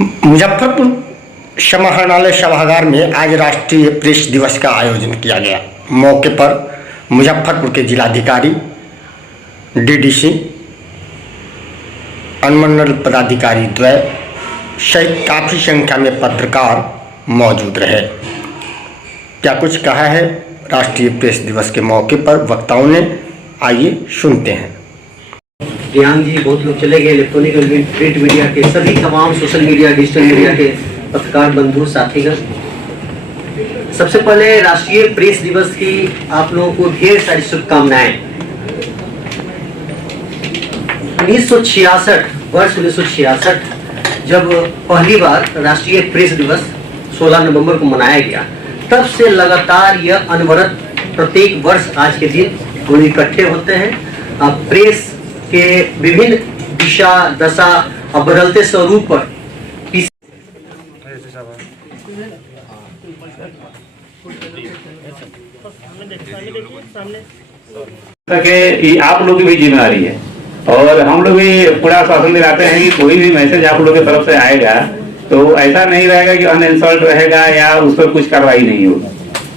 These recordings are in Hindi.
मुजफ्फरपुर समाहरणालय सभागार में आज राष्ट्रीय प्रेस दिवस का आयोजन किया गया। मौके पर मुजफ्फरपुर के जिलाधिकारी, डीडीसी, अनुमंडल पदाधिकारी द्वय सहित काफ़ी संख्या में पत्रकार मौजूद रहे। क्या कुछ कहा है राष्ट्रीय प्रेस दिवस के मौके पर वक्ताओं ने, आइए सुनते हैं। रियान जी, बहुत लोग चले गए, इलेक्ट्रॉनिक और प्रिंट मीडिया के सभी तमाम सोशल मीडिया, डिजिटल मीडिया के पत्रकार बंधु साथीगण, सबसे पहले राष्ट्रीय प्रेस दिवस की आप लोगों को ढेर सारी शुभकामनाएं। 1966 जब पहली बार राष्ट्रीय प्रेस दिवस 16 नवंबर को मनाया गया, तब से लगातार यह अनवरत प्रत्येक वर्ष आज के दिन हम इकट्ठे होते हैं। प्रेस के विभिन्न दिशा दशा और बदलते स्वरूप पर आप लोग की भी जिम्मेदारी है और हम लोग भी पूरा शासन दिलाते हैं कि कोई भी मैसेज आप लोग की तरफ से आएगा तो ऐसा नहीं रहेगा कि अनइंसल्ट रहेगा या उस पर कुछ कार्रवाई नहीं होगी।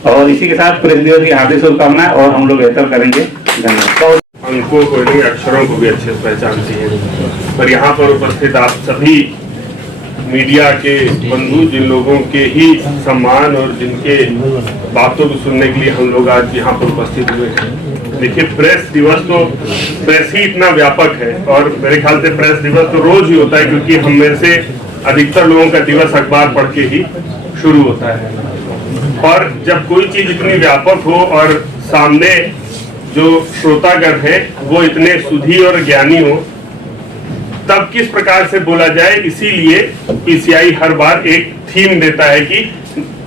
और इसी के साथ प्रेस दिवस की हार्दिक शुभकामनाएं और हम लोग बेहतर करेंगे। धन्यवाद। अंकों को नहीं, अक्षरों को भी अच्छे से पहचानती है। पर यहाँ पर उपस्थित आप सभी मीडिया के बंधु, जिन लोगों के ही सम्मान और जिनके बातों को सुनने के लिए हम लोग आज यहाँ पर उपस्थित हुए हैं। देखिए, प्रेस दिवस तो प्रेस ही इतना व्यापक है और मेरे ख्याल से प्रेस दिवस तो रोज ही होता है, क्योंकि हम में से अधिकतर लोगों का दिवस अखबार पढ़ के ही शुरू होता है। और जब कोई चीज इतनी व्यापक हो और सामने जो श्रोतागण है वो इतने सुधी और ज्ञानी हो, तब किस प्रकार से बोला जाए, इसीलिए पीसीआई हर बार एक थीम देता है कि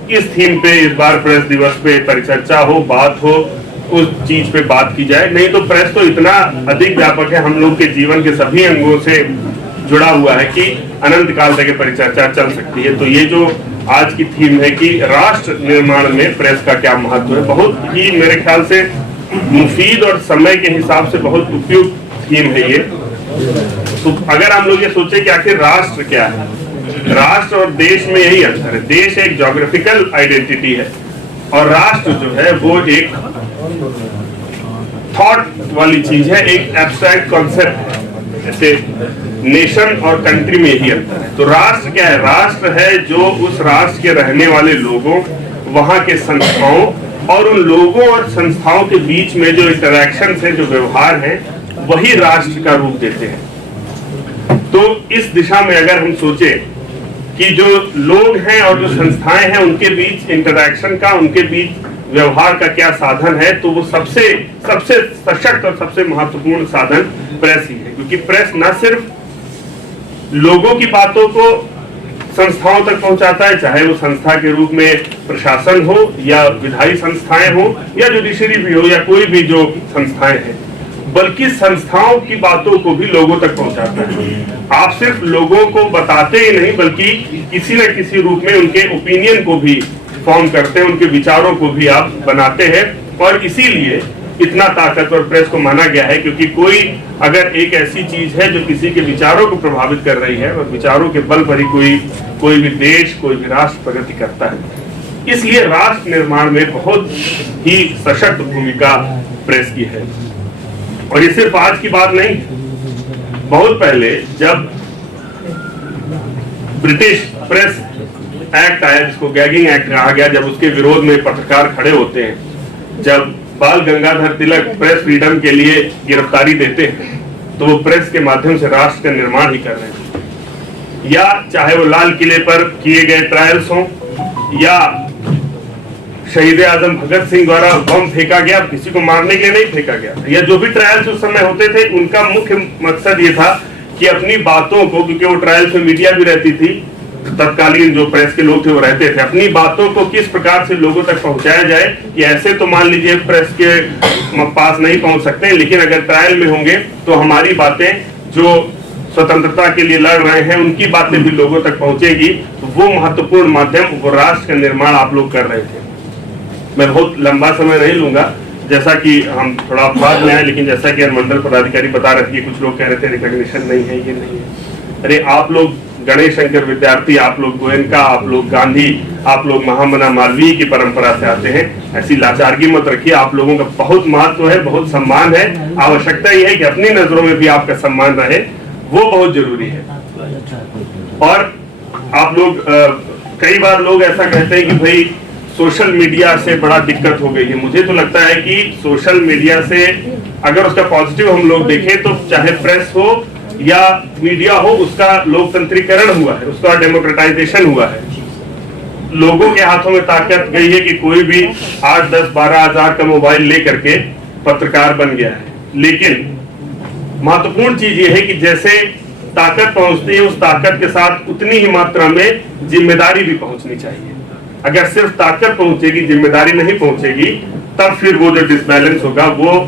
इस थीम पे इस बार प्रेस दिवस पे परिचर्चा हो, बात हो, उस चीज पे बात की जाए। नहीं तो प्रेस तो इतना अधिक व्यापक है, हम लोग के जीवन के सभी अंगों से जुड़ा हुआ है कि अनंत काल तक परिचर्चा चल सकती है। तो ये जो आज की थीम है कि राष्ट्र निर्माण में प्रेस का क्या महत्व है, बहुत ही मेरे ख्याल से मुफीद और समय के हिसाब से बहुत उपयुक्त थीम है ये। तो अगर हम लोग ये सोचे कि आखिर राष्ट्र क्या है, राष्ट्र और देश में यही अंतर है। देश एक ज्योग्राफिकल आइडेंटिटी है और राष्ट्र जो है वो एक थॉट वाली चीज है, एक एब्स्ट्रैक्ट कॉन्सेप्ट है। जैसे नेशन और कंट्री में यही अंतर है। तो राष्ट्र क्या है? राष्ट्र है जो उस राष्ट्र के रहने वाले लोगों, वहां के संस्थाओं और उन लोगों और संस्थाओं के बीच में जो इंटरैक्शन है, जो व्यवहार है, वही राष्ट्र का रूप देते हैं। तो इस दिशा में अगर हम सोचे कि जो लोग हैं और जो संस्थाएं हैं उनके बीच इंटरैक्शन का, उनके बीच व्यवहार का क्या साधन है, तो वो सबसे सशक्त और सबसे महत्वपूर्ण साधन प्रेस ही है। क्योंकि प्रेस न सिर्फ लोगों की बातों को संस्थाओं तक पहुंचाता है, चाहे वो संस्था के रूप में प्रशासन हो या विधायी संस्थाएं हो या जुडिशरी भी हो या कोई भी जो संस्थाएं हैं, बल्कि संस्थाओं की बातों को भी लोगों तक पहुंचाता है। आप सिर्फ लोगों को बताते ही नहीं, बल्कि किसी न किसी रूप में उनके ओपिनियन को भी फॉर्म करते हैं, उनके विचारों को भी आप बनाते हैं। और इसीलिए इतना ताकतवर प्रेस को माना गया है, क्योंकि कोई अगर एक ऐसी चीज है जो किसी के विचारों को प्रभावित कर रही है और विचारों के बल पर ही कोई भी देश, कोई भी राष्ट्र प्रगति करता है। इसलिए राष्ट्र निर्माण में बहुत ही सशक्त भूमिका प्रेस की है। और ये सिर्फ आज की बात नहीं, बहुत पहले जब ब्रिटिश प्रेस एक्ट आया, जिसको गैगिंग एक्ट कहा गया, जब उसके विरोध में पत्रकार खड़े होते हैं, जब बाल गंगाधर तिलक प्रेस फ्रीडम के लिए गिरफ्तारी देते हैं, तो वो प्रेस के माध्यम से राष्ट्र का निर्माण ही कर रहे हैं। या चाहे वो लाल किले पर किए गए ट्रायल्स हों या शहीद आजम भगत सिंह द्वारा बम फेंका गया, किसी को मारने के लिए नहीं फेंका गया, या जो भी ट्रायल्स उस समय होते थे, उनका मुख्य मकसद ये था कि अपनी बातों को, क्योंकि वो ट्रायल्स में मीडिया भी रहती थी, तत्कालीन जो प्रेस के लोग थे वो रहते थे, अपनी बातों को किस प्रकार से लोगों तक पहुंचाया जाए। कि ऐसे तो मान लीजिए प्रेस के पास नहीं पहुंच सकते, लेकिन अगर ट्रायल में होंगे तो हमारी बातें, जो स्वतंत्रता के लिए लड़ रहे हैं, उनकी बातें भी लोगों तक पहुंचेगी। तो वो महत्वपूर्ण माध्यम, वो राष्ट्र का निर्माण आप लोग कर रहे थे। मैं बहुत लंबा समय नहीं लूंगा, जैसा कि हम थोड़ा बाद में आए, लेकिन जैसा कि अनुमंडल पदाधिकारी बता रहे थे, कुछ लोग कह रहे थे रिकॉग्निशन नहीं है, ये नहीं है। अरे आप लोग गणेश शंकर विद्यार्थी, आप लोग गोयनका, आप लोग गांधी, आप लोग महामना मालवीय की परंपरा से आते हैं, ऐसी लाचारगी मत रखिए। आप लोगों का बहुत महत्व है, बहुत सम्मान है। आवश्यकता यह है कि अपनी नजरों में भी आपका सम्मान रहे, वो बहुत जरूरी है। और आप लोग कई बार लोग ऐसा कहते हैं कि भाई सोशल मीडिया से बड़ा दिक्कत हो गई है। मुझे तो लगता है कि सोशल मीडिया से अगर उसका पॉजिटिव हम लोग देखें तो चाहे प्रेस हो या मीडिया हो, उसका लोकतंत्रीकरण हुआ है, उसका डेमोक्रेटाइजेशन हुआ है। लोगों के हाथों में ताकत गई है कि कोई भी 8, 10, 12 हजार का मोबाइल लेकर के पत्रकार बन गया है। लेकिन महत्वपूर्ण चीज ये है कि जैसे ताकत पहुंचती है, उस ताकत के साथ उतनी ही मात्रा में जिम्मेदारी भी पहुंचनी चाहिए। अगर सिर्फ ताकत पहुंचेगी, जिम्मेदारी नहीं पहुंचेगी, तब फिर वो जो डिसबैलेंस होगा वो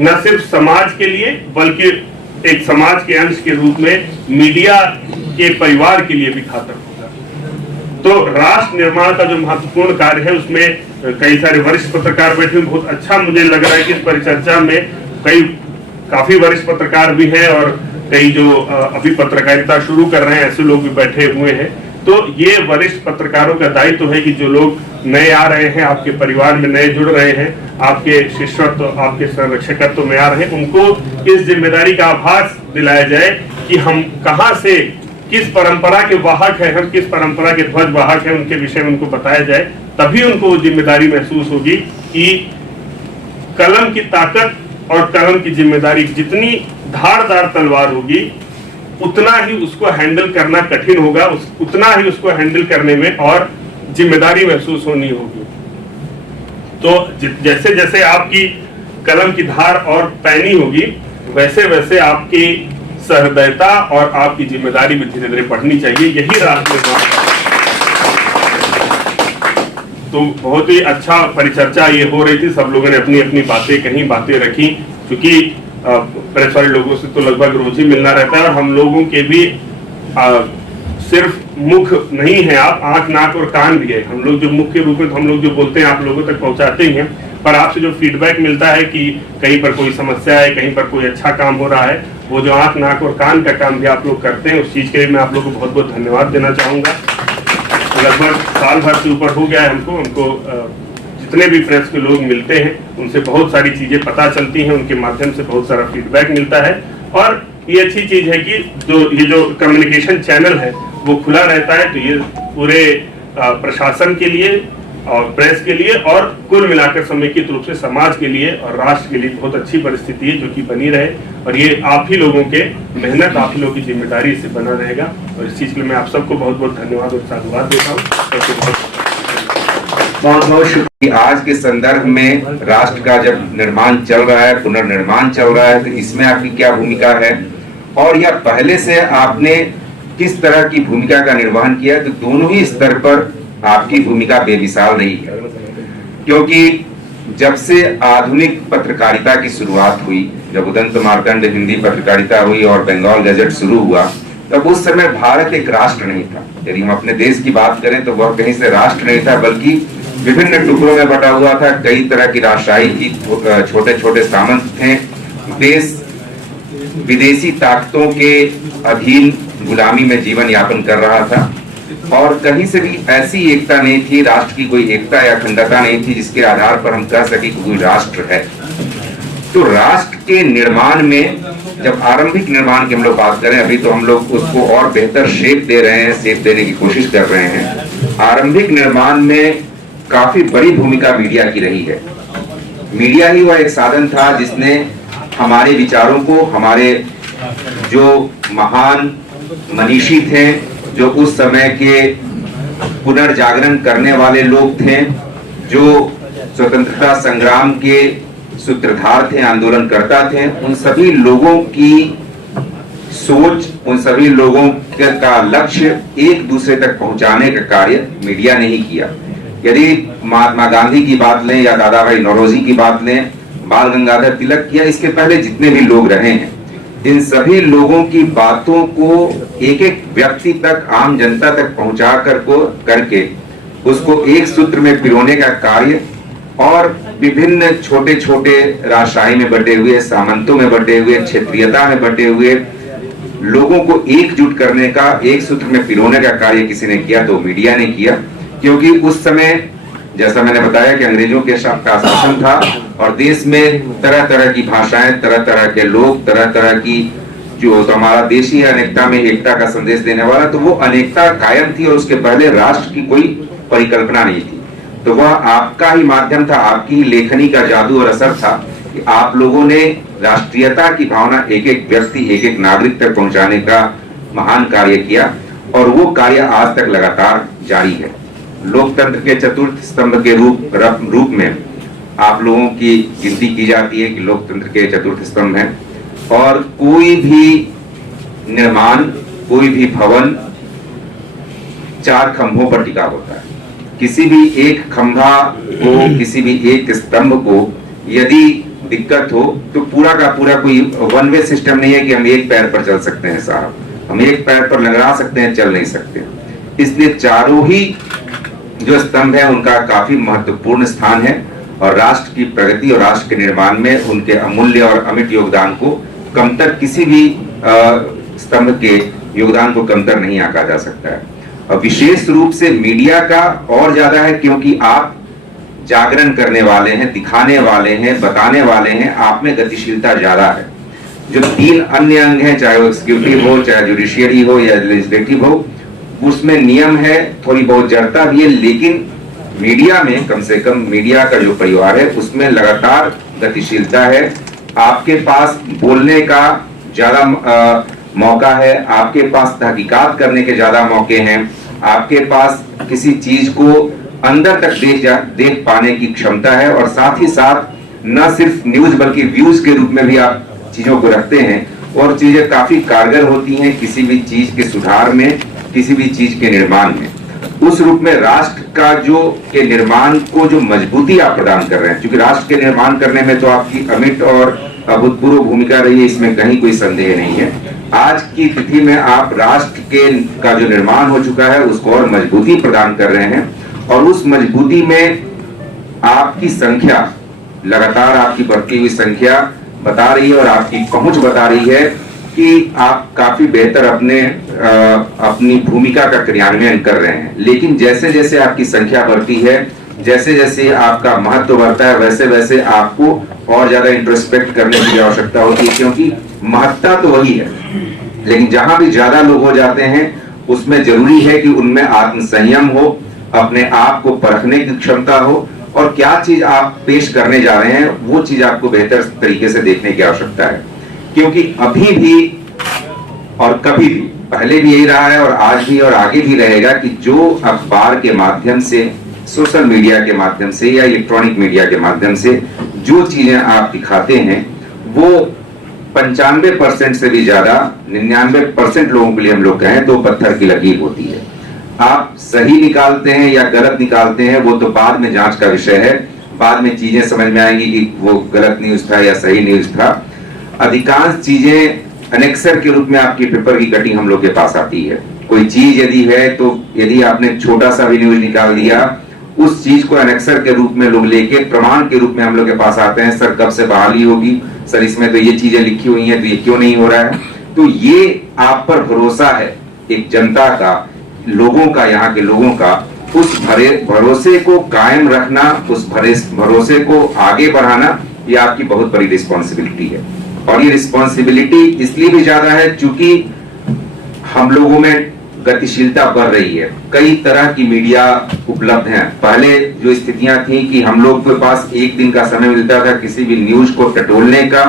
न सिर्फ समाज के लिए बल्कि एक समाज के अंश के रूप में मीडिया के परिवार के लिए भी घातक होगा। तो राष्ट्र निर्माण का जो महत्वपूर्ण कार्य है उसमें कई सारे वरिष्ठ पत्रकार बैठे हुए। बहुत अच्छा मुझे लग रहा है कि इस परिचर्चा में काफी वरिष्ठ पत्रकार भी हैं और कई जो अभी पत्रकारिता शुरू कर रहे हैं ऐसे लोग भी बैठे हुए हैं। तो ये वरिष्ठ पत्रकारों का दायित्व है कि जो लोग नए आ रहे हैं, आपके परिवार में नए जुड़ रहे हैं, आपके शिष्यत्व, आपके संरक्षकत्व में आ रहे हैं, उनको इस जिम्मेदारी का आभास दिलाया जाए कि हम कहां से, किस परंपरा के वाहक है, हम किस परंपरा के ध्वज वाहक है, उनके विषय में उनको बताया जाए। तभी उनको वो जिम्मेदारी महसूस होगी कि कलम की ताकत और कलम की जिम्मेदारी जितनी धारदार तलवार होगी उतना ही उसको हैंडल करना कठिन होगा, उतना ही उसको हैंडल करने में और जिम्मेदारी महसूस होनी होगी। तो जैसे जैसे आपकी कलम की धार और पैनी होगी, वैसे वैसे आपकी सहृदयता और आपकी जिम्मेदारी भी धीरे धीरे बढ़नी चाहिए। यही राष्ट्र निर्माण है। तो बहुत ही अच्छा परिचर्चा ये हो रही थी, सब लोगों ने अपनी अपनी बातें कहीं, बातें रखी। क्योंकि प्रेस वाले लोगों से तो लगभग रोज ही मिलना रहता है और हम लोगों के भी सिर्फ मुख नहीं है, आप आंख, नाक और कान भी है। हम लोग जो मुख्य रूप में हम लोग जो बोलते हैं आप लोगों तक पहुंचाते ही हैं, पर आपसे जो फीडबैक मिलता है कि कहीं पर कोई समस्या है, कहीं पर कोई अच्छा काम हो रहा है, वो जो आंख, नाक और कान का काम भी आप लोग करते हैं, उस चीज के लिए मैं आप लोग को बहुत बहुत धन्यवाद देना चाहूंगा। लगभग साल भर से ऊपर हो गया है हमको जितने भी प्रेस के लोग मिलते हैं उनसे बहुत सारी चीजें पता चलती हैं, उनके माध्यम से बहुत सारा फीडबैक मिलता है। और ये अच्छी चीज है कि ये जो कम्युनिकेशन चैनल है वो खुला रहता है। तो ये पूरे प्रशासन के लिए और प्रेस के लिए और कुल मिलाकर समेकित रूप से समाज के लिए और राष्ट्र के लिए बहुत अच्छी परिस्थिति है जो कि बनी रहे। और ये आप ही लोगों के मेहनत, आप ही लोगों की जिम्मेदारी से बना रहेगा। और इस चीज के लिए मैं आप सबको बहुत बहुत धन्यवाद और साधुवाद देता हूँ। बहुत बहुत शुक्रिया। आज के संदर्भ में राष्ट्र का जब निर्माण चल रहा है, पुनर्निर्माण चल रहा है, तो इसमें आपकी क्या भूमिका है और या पहले से आपने किस तरह की भूमिका का निर्वहन किया? तो दोनों ही स्तर पर आपकी भूमिका बेमिसाल रही है। क्योंकि जब से आधुनिक पत्रकारिता की शुरुआत हुई, जब उदंत मार्तंड हिंदी पत्रकारिता हुई और बंगाल गजट शुरू हुआ, तब उस समय भारत एक राष्ट्र नहीं था। यदि हम अपने देश की बात करें तो वह कहीं से राष्ट्र नहीं था, बल्कि विभिन्न टुकड़ों में बटा हुआ था। कई तरह की राजशाही थी, छोटे छोटे सामंत थे, देश विदेशी ताकतों के अधीन गुलामी में जीवन यापन कर रहा था और कहीं से भी ऐसी एकता नहीं थी, राष्ट्र की कोई एकता या अखंडता नहीं थी जिसके आधार पर हम कह सके कि कोई राष्ट्र है। तो राष्ट्र के निर्माण में जब आरंभिक निर्माण की हम लोग बात करें, अभी तो हम लोग उसको और बेहतर शेप दे रहे हैं, शेप देने की कोशिश कर रहे हैं। आरंभिक निर्माण में काफी बड़ी भूमिका मीडिया की रही है। मीडिया ही वह एक साधन था जिसने हमारे विचारों को, हमारे जो महान मनीषी थे, जो उस समय के पुनर्जागरण करने वाले लोग थे, जो स्वतंत्रता संग्राम के सूत्रधार थे, आंदोलनकर्ता थे, उन सभी लोगों की सोच, उन सभी लोगों का लक्ष्य एक दूसरे तक पहुंचाने का कार्य मीडिया ने ही किया। यदि महात्मा गांधी की बात लें या दादा भाई नौरोजी की बात लें, बाल गंगाधर तिलक किया, इसके पहले जितने भी लोग रहे हैं, इन सभी लोगों की बातों को एक एक व्यक्ति तक, आम जनता तक पहुंचा करके उसको एक सूत्र में पिरोने का कार्य और विभिन्न छोटे छोटे राजशाही में बटे हुए, सामंतों में बटे हुए, क्षेत्रीयता में बटे हुए लोगों को एकजुट करने का, एक सूत्र में पिरोने का कार्य किसी ने किया तो मीडिया ने किया। क्योंकि उस समय जैसा मैंने बताया कि अंग्रेजों के का शासन था और देश में तरह तरह की भाषाएं, तरह तरह के लोग, तरह तरह की जो तो हमारा देश ही अनेकता में एकता का संदेश देने वाला, तो वो अनेकता कायम थी और उसके पहले राष्ट्र की कोई परिकल्पना नहीं थी। तो वह आपका ही माध्यम था, आपकी ही लेखनी का जादू और असर था कि आप लोगों ने राष्ट्रीयता की भावना एक एक व्यक्ति, एक एक नागरिक तक पहुंचाने का महान कार्य किया और वो कार्य आज तक लगातार जारी है। लोकतंत्र के चतुर्थ स्तंभ के रूप में आप लोगों की गिनती की जाती है कि लोकतंत्र के चतुर्थ स्तंभ हैं और कोई भी निर्माण, कोई भी भवन 4 खंभों पर टिका होता है। किसी भी एक खंभा को, किसी भी एक स्तंभ को यदि दिक्कत हो तो पूरा का पूरा कोई वन वे सिस्टम नहीं है कि हम एक पैर पर चल सकते हैं साहब, हम एक पैर पर लंगड़ा सकते हैं, चल नहीं सकते। इसलिए चारों ही जो स्तंभ है उनका काफी महत्वपूर्ण स्थान है और राष्ट्र की प्रगति और राष्ट्र के निर्माण में उनके अमूल्य और अमिट योगदान को कमतर, किसी भी स्तंभ के योगदान को कमतर नहीं आंका जा सकता है। और विशेष रूप से मीडिया का और ज्यादा है क्योंकि आप जागरण करने वाले हैं, दिखाने वाले हैं, बताने वाले हैं, आप में गतिशीलता ज्यादा है। जो 3 अन्य अंग हैं, चाहे वो एग्जीक्यूटिव हो, चाहे जुडिशियरी हो या लेजिस्लेटिव हो, उसमें नियम है, थोड़ी बहुत जड़ता भी है, लेकिन मीडिया में कम से कम मीडिया का जो परिवार है उसमें लगातार गतिशीलता है। आपके पास बोलने का ज्यादा मौका है, आपके पास तहकीकात करने के ज्यादा मौके हैं, आपके पास किसी चीज को अंदर तक देख पाने की क्षमता है और साथ ही साथ न सिर्फ न्यूज बल्कि व्यूज के रूप में भी आप चीजों को रखते हैं और चीजें काफी कारगर होती हैं किसी भी चीज के सुधार में, किसी भी चीज के निर्माण में। उस रूप में राष्ट्र का के निर्माण को जो मजबूती आप प्रदान कर रहे हैं, क्योंकि राष्ट्र के निर्माण करने में तो आपकी अमिट और अभूतपूर्व भूमिका रही है, इसमें कहीं कोई संदेह नहीं है। आज की तिथि में आप राष्ट्र का जो निर्माण हो चुका है उसको और मजबूती प्रदान कर रहे हैं और उस मजबूती में आपकी संख्या, लगातार आपकी बढ़ती हुई संख्या बता रही है और आपकी पहुंच बता रही है कि आप काफी बेहतर अपनी भूमिका का क्रियान्वयन कर रहे हैं। लेकिन जैसे जैसे आपकी संख्या बढ़ती है, जैसे जैसे आपका महत्व बढ़ता है, वैसे वैसे आपको और ज्यादा इंट्रोस्पेक्ट करने की आवश्यकता होती है, क्योंकि महत्ता तो वही है, लेकिन जहां भी ज्यादा लोग हो जाते हैं उसमें जरूरी है कि उनमें आत्मसंयम हो, अपने आप को परखने की क्षमता हो और क्या चीज आप पेश करने जा रहे हैं वो चीज आपको बेहतर तरीके से देखने की आवश्यकता है। क्योंकि अभी भी और कभी भी, पहले भी यही रहा है और आज भी और आगे भी रहेगा कि जो अखबार के माध्यम से, सोशल मीडिया के माध्यम से या इलेक्ट्रॉनिक मीडिया के माध्यम से जो चीजें आप दिखाते हैं वो 95% से भी ज्यादा, 99% लोगों के लिए हम लोग कहें तो पत्थर की लकीर होती है। आप सही निकालते हैं या गलत निकालते हैं वो तो बाद में जांच का विषय है, बाद में चीजें समझ में आएंगी कि वो गलत न्यूज था या सही न्यूज था। अधिकांश चीजें अनेक्सर के रूप में आपकी पेपर की कटिंग हम लोग के पास आती है। कोई चीज यदि है तो यदि आपने छोटा सा भी न्यूज निकाल दिया, उस चीज को अनेक्सर के रूप में लोग लेके प्रमाण के रूप में हम लोग के पास आते हैं, सर कब से बहाली होगी, सर इसमें तो ये चीजें लिखी हुई हैं तो ये क्यों नहीं हो रहा है। तो ये आप पर भरोसा है एक जनता का, लोगों का, यहाँ के लोगों का, उस भरोसे को कायम रखना, उस भरोसे को आगे बढ़ाना, ये आपकी बहुत बड़ी रिस्पॉन्सिबिलिटी है। और ये रिस्पॉन्सिबिलिटी इसलिए भी ज्यादा है क्योंकि हम लोगों में गतिशीलता बढ़ रही है, कई तरह की मीडिया उपलब्ध हैं। पहले जो स्थितियां थी कि हम लोग के पास एक दिन का समय मिलता था किसी भी न्यूज को टटोलने का,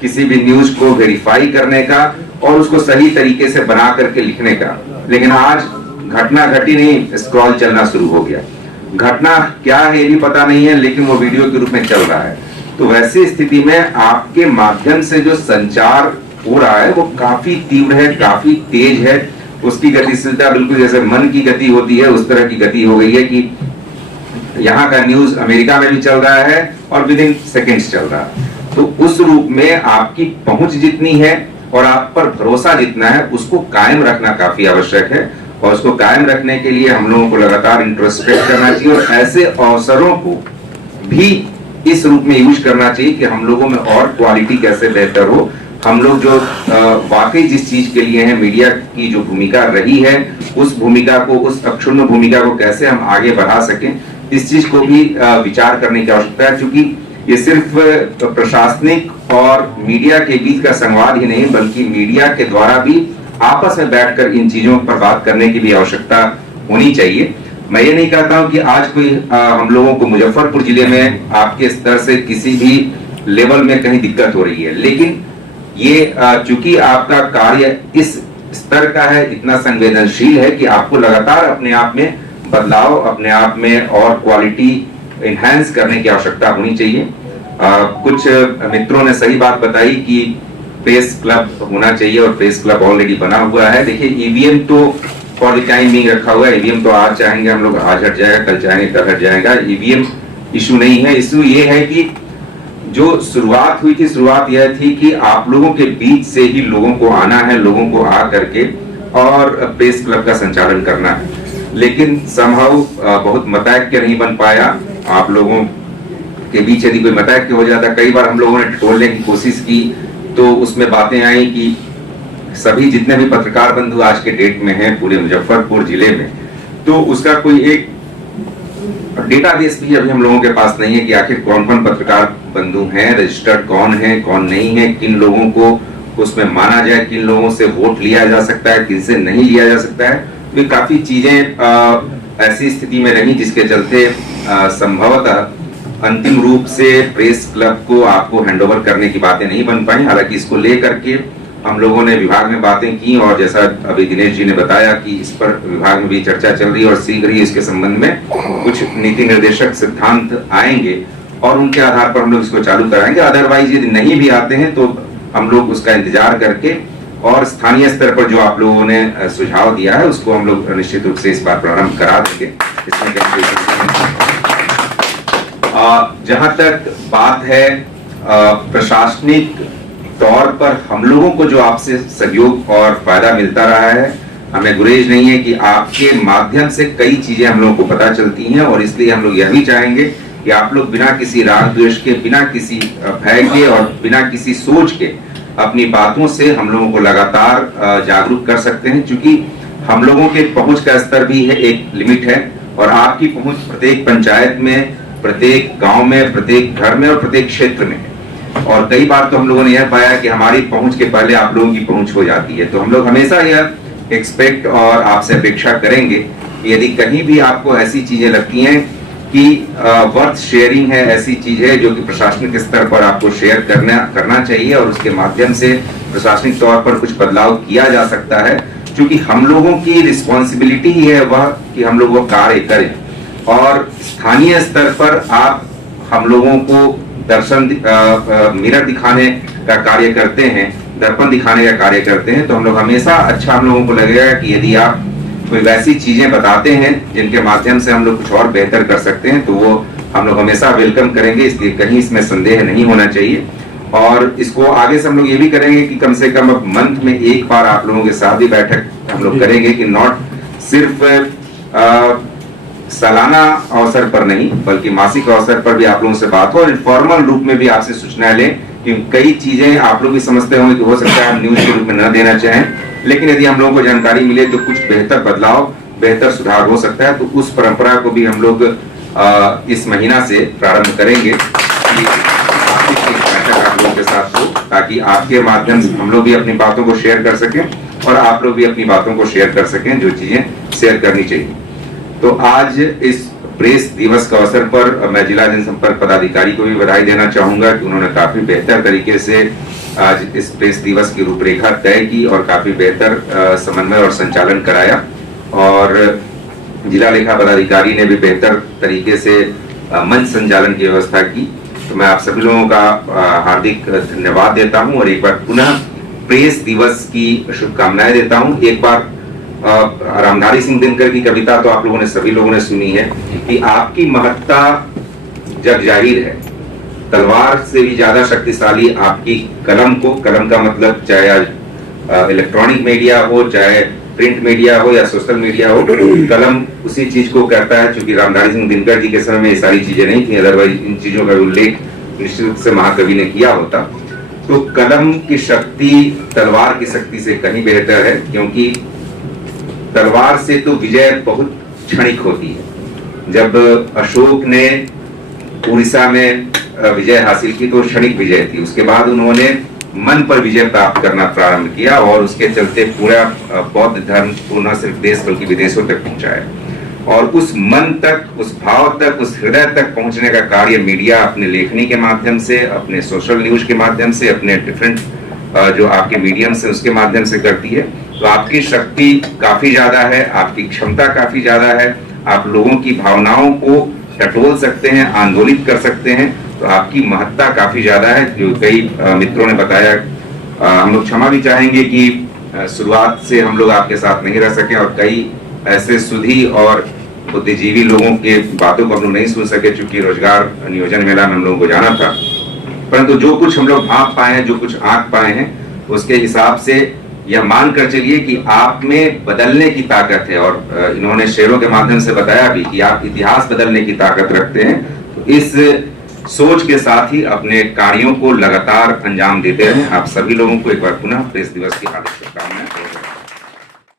किसी भी न्यूज को वेरीफाई करने का और उसको सही तरीके से बना करके लिखने का। लेकिन आज घटना घटी नहीं, स्क्रॉल चलना शुरू हो गया। घटना क्या है ये भी पता नहीं है, लेकिन वो वीडियो के रूप में चल रहा है। तो वैसी स्थिति में आपके माध्यम से जो संचार हो रहा है वो काफी तीव्र है, काफी तेज है। उसकी गतिशीलता बिल्कुल जैसे मन की गति होती है उस तरह की गति हो गई है कि यहाँ का न्यूज अमेरिका में भी चल रहा है और विद इन सेकेंड्स चल रहा है। तो उस रूप में आपकी पहुंच जितनी है और आप पर भरोसा जितना है उसको कायम रखना काफी आवश्यक है। और उसको कायम रखने के लिए हम लोगों को लगातार इंट्रोस्पेक्ट करना चाहिए और ऐसे अवसरों को भी इस रूप में यूज करना चाहिए कि हम लोगों में और क्वालिटी कैसे बेहतर हो, हम लोग जो वाकई जिस चीज के लिए हैं, मीडिया की जो भूमिका रही है, उस भूमिका को, उस अक्षुण्ण भूमिका को कैसे हम आगे बढ़ा सकें, इस चीज को भी विचार करने की आवश्यकता है। क्योंकि ये सिर्फ प्रशासनिक और मीडिया के बीच का संवाद ही नहीं, बल्कि मीडिया के द्वारा भी आपस में बैठकर इन चीजों पर बात करने की भी आवश्यकता होनी चाहिए। मैं ये नहीं कहता हूं कि आज कोई हम लोगों को मुजफ्फरपुर जिले में आपके स्तर से किसी भी लेवल में कहीं दिक्कत हो रही है, लेकिन ये चूंकि आपका कार्य इस स्तर का है, इतना संवेदनशील है कि आपको लगातार अपने आप में बदलाव, अपने आप में और क्वालिटी इनहैंस करने की आवश्यकता होनी चाहिए। कुछ मित्रों ने सही बात बताई कि प्रेस क्लब होना चाहिए और प्रेस क्लब ऑलरेडी बना हुआ है। देखिए, ईवीएम तो फॉर द टाइम बिंग रखा हुआ है। ईवीएम तो आज चाहेंगे हम लोग आज हट जाएगा, कल चाहेंगे कल हट जाएगा। ईवीएम इशू नहीं है। इशू ये है कि जो शुरुआत हुई थी, शुरुआत यह थी कि आप लोगों के बीच से ही लोगों को आना है, लोगों को आ करके और प्रेस क्लब का संचालन करना है। लेकिन समहाउ बहुत मतैक्य नहीं बन पाया। आप लोगों के बीच यदि कोई मतैक्य हो जाता, कई बार हम लोगों ने टटोलने की कोशिश की तो उसमें बातें आई कि सभी जितने भी पत्रकार बंधु आज के डेट में हैं पूरे मुजफ्फरपुर जिले में, तो उसका कोई एक डेटाबेस भी अभी हम लोगों के पास नहीं है कि आखिर कौन कौन पत्रकार बंधु हैं, रजिस्टर्ड कौन है, कौन नहीं है, किन लोगों को उसमें माना जाए, किन लोगों से वोट लिया जा सकता है, किन से नहीं लिया जा सकता है। तो काफी चीजें ऐसी स्थिति में रही जिसके चलते संभवतः अंतिम रूप से प्रेस क्लब को आपको हैंडओवर करने की बातें नहीं बन पाई। हालांकि इसको लेकर के हम लोगों ने विभाग में बातें की और जैसा अभी दिनेश जी ने बताया कि इस पर विभाग में भी चर्चा चल रही है और शीघ्र ही इसके संबंध में कुछ नीति निर्देशक सिद्धांत आएंगे और उनके आधार पर हम लोग इसको चालू कराएंगे। अदरवाइज यदि नहीं भी आते हैं तो हम लोग उसका इंतजार करके और स्थानीय स्तर पर जो आप लोगों ने सुझाव दिया है उसको हम लोग निश्चित रूप से इस बार प्रारंभ करा देंगे। इसमें जहां तक बात है प्रशासनिक तौर पर हम लोगों को जो आपसे सहयोग और फायदा मिलता रहा है, हमें गुरेज नहीं है कि आपके माध्यम से कई चीजें हम लोगों को पता चलती हैं और इसलिए हम लोग यह भी चाहेंगे कि आप लोग बिना किसी राग द्वेष के, बिना किसी भय के और बिना किसी सोच के अपनी बातों से हम लोगों को लगातार जागरूक कर सकते हैं। क्योंकि हम लोगों के पहुंच का स्तर भी है, एक लिमिट है और आपकी पहुंच प्रत्येक पंचायत में, प्रत्येक गांव में, प्रत्येक घर में और प्रत्येक क्षेत्र में है। और कई बार तो हम लोगों ने यह पाया कि हमारी पहुंच के पहले आप लोगों की पहुंच हो जाती है। तो हम लोग हमेशा यह एक्सपेक्ट और आपसे अपेक्षा करेंगे कि यदि कहीं भी आपको ऐसी चीजें लगती हैं कि वर्थ शेयरिंग है, ऐसी चीज है जो कि प्रशासनिक स्तर पर आपको शेयर करना चाहिए और उसके माध्यम से प्रशासनिक तौर पर कुछ बदलाव किया जा सकता है, क्योंकि हम लोगों की रिस्पॉन्सिबिलिटी ही है वह कि हम लोग वो कार्य करें। और स्थानीय स्तर पर आप हम लोगों को दर्शन मिरर दिखाने का कार्य करते हैं, दर्पण दिखाने का कार्य करते हैं, तो हम लोग हमेशा अच्छा हम लोगों को लगेगा कि यदि आप कोई वैसी चीजें बताते हैं जिनके माध्यम से हम लोग कुछ और बेहतर कर सकते हैं तो वो हम लोग हमेशा वेलकम करेंगे। इसलिए कहीं इसमें संदेह नहीं होना चाहिए। और इसको आगे से हम लोग ये भी करेंगे कि कम से कम अब मंथ में एक बार आप लोगों के साथ भी बैठक हम लोग करेंगे कि नॉट सिर्फ सालाना अवसर पर नहीं बल्कि मासिक अवसर पर भी आप लोगों से बात हो और इनफॉर्मल रूप में भी आपसे सूचनाएं लें। कि कई चीजें आप लोग भी समझते होंगे कि हो सकता है हम न्यूज के रूप में न देना चाहें, लेकिन यदि हम लोगों को जानकारी मिले तो कुछ बेहतर बदलाव, बेहतर सुधार हो सकता है। तो उस परंपरा को भी हम लोग इस महीना से प्रारंभ करेंगे कि बैठक आप लोगों के साथ हो, ताकि आपके माध्यम से हम लोग भी अपनी बातों को शेयर कर सकें और आप लोग भी अपनी बातों को शेयर कर सकें जो चीजें शेयर करनी चाहिए। तो आज इस प्रेस दिवस का अवसर पर मैं जिला जनसंपर्क पदाधिकारी को भी बधाई देना चाहूंगा कि उन्होंने काफी बेहतर तरीके से आज इस प्रेस दिवस की रूपरेखा तय की और काफी बेहतर समन्वय और संचालन कराया। और जिला लेखा पदाधिकारी ने भी बेहतर तरीके से मंच संचालन की व्यवस्था की। तो मैं आप सभी लोगों का हार्दिक धन्यवाद देता हूं और एक बार पुनः प्रेस दिवस की शुभकामनाएं देता हूं। एक बार रामधारी सिंह दिनकर की कविता तो आप लोगों ने, सभी लोगों ने सुनी है कि आपकी महत्ता जग जाहिर है, तलवार से भी ज्यादा शक्तिशाली आपकी कलम को, कलम का मतलब चाहे आज इलेक्ट्रॉनिक मीडिया हो, चाहे प्रिंट मीडिया हो या सोशल मीडिया हो, कलम उसी चीज को करता है। क्योंकि रामधारी सिंह दिनकर जी के समय में ये सारी चीजें नहीं थी, अदरवाइज इन चीजों का उल्लेख निश्चित रूप से महाकवि ने किया होता। तो कलम की शक्ति तलवार की शक्ति से कहीं बेहतर है, क्योंकि तलवार से तो विजय बहुत क्षणिक होती है। जब अशोक ने उड़ीसा में विजय हासिल की तो क्षणिक विजय थी, उसके बाद उन्होंने मन पर विजय प्राप्त करना प्रारंभ किया और उसके चलते पूरा बौद्ध धर्म को न सिर्फ देश बल्कि विदेशों तक पहुंचाया। और उस मन तक, उस भाव तक, उस हृदय तक पहुंचने का कार्य मीडिया अपने लेखनी के माध्यम से, अपने सोशल न्यूज के माध्यम से, अपने डिफरेंट जो आपके मीडियम से उसके माध्यम से करती है। तो आपकी शक्ति काफी ज्यादा है, आपकी क्षमता काफी ज्यादा है, आप लोगों की भावनाओं को टटोल सकते हैं, आंदोलित कर सकते हैं, तो आपकी महत्ता काफी ज्यादा है। जो कई मित्रों ने बताया, हम लोग क्षमा भी चाहेंगे कि शुरुआत से हम लोग आपके साथ नहीं रह सके और कई ऐसे सुधी और बुद्धिजीवी लोगों के बातों को हम लोग नहीं सुन सके, चूंकि रोजगार नियोजन मेला में हम लोगों को जाना था। परंतु जो कुछ हम लोग भाप पाए हैं, जो कुछ आंक पाए हैं, उसके हिसाब से यह मान कर चलिए कि आप में बदलने की ताकत है। और इन्होंने शेरों के माध्यम से बताया भी कि आप इतिहास बदलने की ताकत रखते हैं। तो इस सोच के साथ ही अपने कार्यों को लगातार अंजाम देते हैं। आप सभी लोगों को एक बार पुनः प्रेस दिवस की हार्दिक शुभकामनाएं।